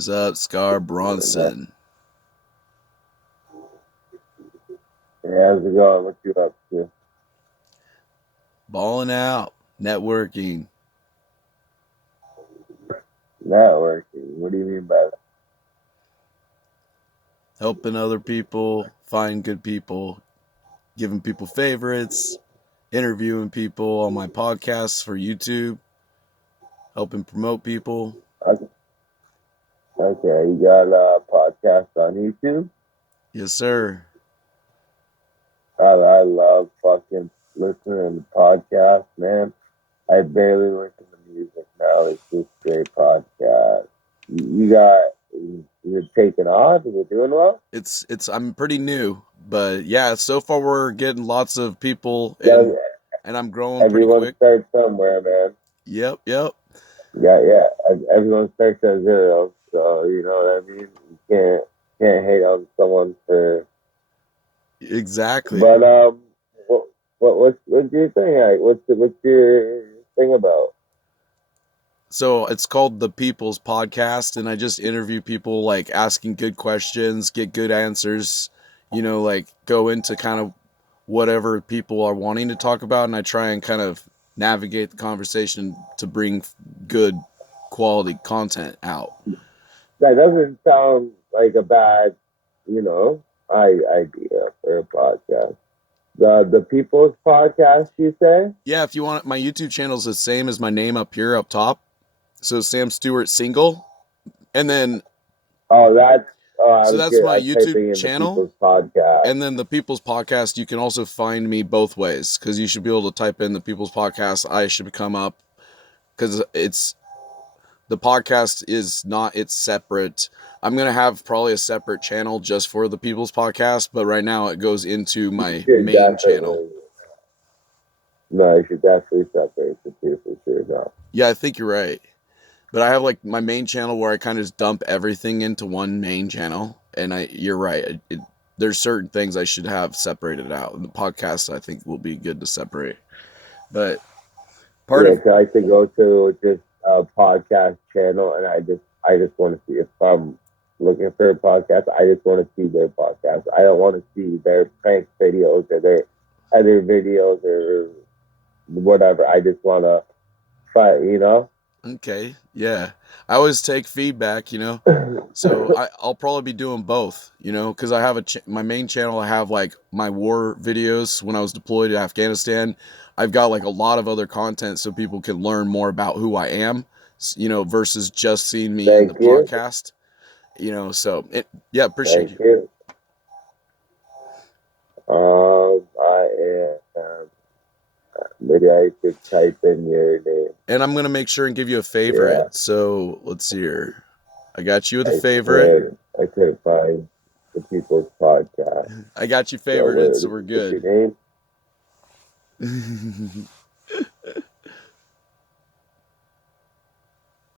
is up, Scar Bronson? Hey, how's it going? What you up to? Balling out, networking. Networking. What do you mean by that? Helping other people find good people, giving people favorites, interviewing people on my podcasts for YouTube, helping promote people. Okay, okay, you got a podcast on YouTube? Yes, sir. I love fucking listening to podcasts, man. I barely listen to music now. It's just straight podcast. You got, is it taking off? Is it doing well? I'm pretty new, but yeah, so far we're getting lots of people Yeah, and I'm growing pretty everyone quick. starts somewhere, man. Yep. Yeah. Everyone starts at zero. So, you know what I mean? You can't hate on someone for. Exactly. But what's your thing like? What's your thing about? So it's called the People's Podcast, and I just interview people, like asking good questions, get good answers, like go into kind of whatever people are wanting to talk about, and I try and kind of navigate the conversation to bring good quality content out. That doesn't sound like a bad, idea for a podcast. The People's Podcast, you say? Yeah, if you want, my YouTube channel is the same as my name up here up top. So Sam Stewart Single, and then Oh, that's. Oh, so that's I my was YouTube typing in the channel. People's Podcast. And then the People's Podcast, you can also find me both ways because you should be able to type in the People's Podcast. I should come up because the podcast is not, it's separate. I'm going to have probably a separate channel just for the People's Podcast, but right now it goes into my Should main channel. definitely. No, you should definitely separate the two for sure. No. Yeah, I think you're right. But I have like my main channel where I kind of just dump everything into one main channel. And you're right. There's certain things I should have separated out. And the podcast, I think, will be good to separate. But part Yeah, of, so I like to go to just a podcast channel, and I just want to see if I'm looking for a podcast. I just want to see their podcast. I don't want to see their prank videos or their other videos or whatever. I just want to find. okay, yeah. I always take feedback, So I'll probably be doing both, because I have my main channel. I have like my war videos when I was deployed to Afghanistan. I've got like a lot of other content so people can learn more about who I am, versus just seeing me in the Thank you, podcast, So yeah, appreciate thank you. you. I am. Maybe I should type in your name. And I'm gonna make sure and give you a Yeah, favorite. So let's see here. I got you with a I favorite. could. I could find the People's Podcast. I got you So favorited, so we're what's your good. name?